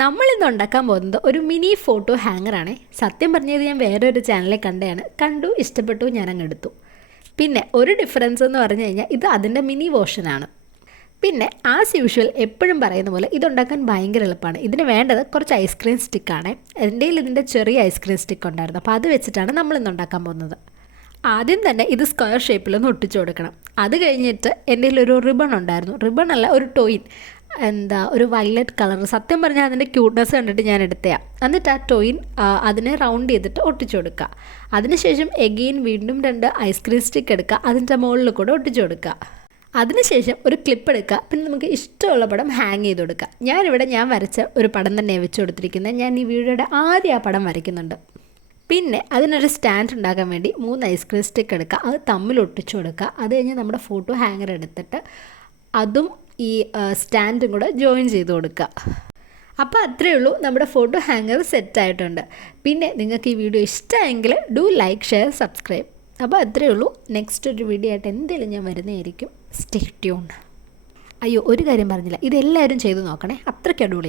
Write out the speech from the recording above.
നമ്മളിന്ന് ഉണ്ടാക്കാൻ പോകുന്നത് ഒരു മിനി ഫോട്ടോ ഹാങ്ങറാണ്. സത്യം പറഞ്ഞത് ഞാൻ വേറൊരു ചാനലിൽ കണ്ടു, ഇഷ്ടപ്പെട്ടു, ഞാനങ്ങ് എടുത്തു. പിന്നെ ഒരു ഡിഫറൻസ് എന്ന് പറഞ്ഞു കഴിഞ്ഞാൽ ഇത് അതിൻ്റെ മിനി വേർഷനാണ്. പിന്നെ ആസ് യൂഷ്വൽ എപ്പോഴും പറയുന്ന പോലെ ഇതുണ്ടാക്കാൻ ഭയങ്കര എളുപ്പമാണ്. ഇതിന് വേണ്ടത് കുറച്ച് ഐസ്ക്രീം സ്റ്റിക്കാണ്. എൻ്റെ കയ്യിൽ ഇതിൻ്റെ ചെറിയ ഐസ്ക്രീം സ്റ്റിക്ക് ഉണ്ടായിരുന്നു, അപ്പോൾ അത് വെച്ചിട്ടാണ് നമ്മളിന്ന് ഉണ്ടാക്കാൻ പോകുന്നത്. ആദ്യം തന്നെ ഇത് സ്ക്വയർ ഷേപ്പിലൊന്ന് ഒട്ടിച്ചു കൊടുക്കണം. അത് കഴിഞ്ഞിട്ട് എൻ്റെ കയ്യിലൊരു റിബൺ ഉണ്ടായിരുന്നു. റിബൺ അല്ല, ഒരു ടോയിൻ, ഒരു വയലറ്റ് കളർ. സത്യം പറഞ്ഞാൽ അതിൻ്റെ ക്യൂട്ട്നെസ് കണ്ടിട്ട് ഞാൻ എടുത്തതാണ്. എന്നിട്ട് ആ ടോയിൻ അതിനെ റൗണ്ട് ചെയ്തിട്ട് ഒട്ടിച്ചു കൊടുക്കുക. അതിനുശേഷം എഗെയിൻ വീണ്ടും 2 ഐസ്ക്രീം സ്റ്റിക്ക് എടുക്കുക, അതിൻ്റെ മുകളിൽ കൂടെ ഒട്ടിച്ചു കൊടുക്കുക. അതിനുശേഷം ഒരു ക്ലിപ്പ് എടുക്കുക. പിന്നെ നമുക്ക് ഇഷ്ടമുള്ള പടം ഹാങ് ചെയ്ത് കൊടുക്കുക. ഞാനിവിടെ ഞാൻ വരച്ച ഒരു പടം തന്നെയാണ് വെച്ച് കൊടുത്തിരിക്കുന്നത്. ഞാൻ ഈ വീഡിയോയുടെ ആദ്യം ആ പടം വരയ്ക്കുന്നുണ്ട്. പിന്നെ അതിനൊരു സ്റ്റാൻഡ് ഉണ്ടാക്കാൻ വേണ്ടി 3 ഐസ്ക്രീം സ്റ്റിക്ക് എടുക്കുക, അത് തമ്മിൽ ഒട്ടിച്ചു കൊടുക്കുക. അത് കഴിഞ്ഞ് നമ്മുടെ ഫോട്ടോ ഹാങ്ങർ എടുത്തിട്ട് അതും ഈ സ്റ്റാൻഡും കൂടെ ജോയിൻ ചെയ്ത് കൊടുക്കുക. അപ്പോൾ അത്രയേ ഉള്ളൂ, നമ്മുടെ ഫോട്ടോ ഹാങ്ങർ സെറ്റായിട്ടുണ്ട്. പിന്നെ നിങ്ങൾക്ക് ഈ വീഡിയോ ഇഷ്ടമായെങ്കിൽ ഡു ലൈക്ക്, ഷെയർ, സബ്സ്ക്രൈബ്. അപ്പോൾ അത്രയേ ഉള്ളൂ. നെക്സ്റ്റ് ഒരു വീഡിയോ ആയിട്ട് എന്തെങ്കിലും ഞാൻ വരുന്നതായിരിക്കും. Stay tune. അയ്യോ, ഒരു കാര്യം പറഞ്ഞില്ല, ഇതെല്ലാവരും ചെയ്ത് നോക്കണേ, അത്രയ്ക്ക് അടിപൊളി.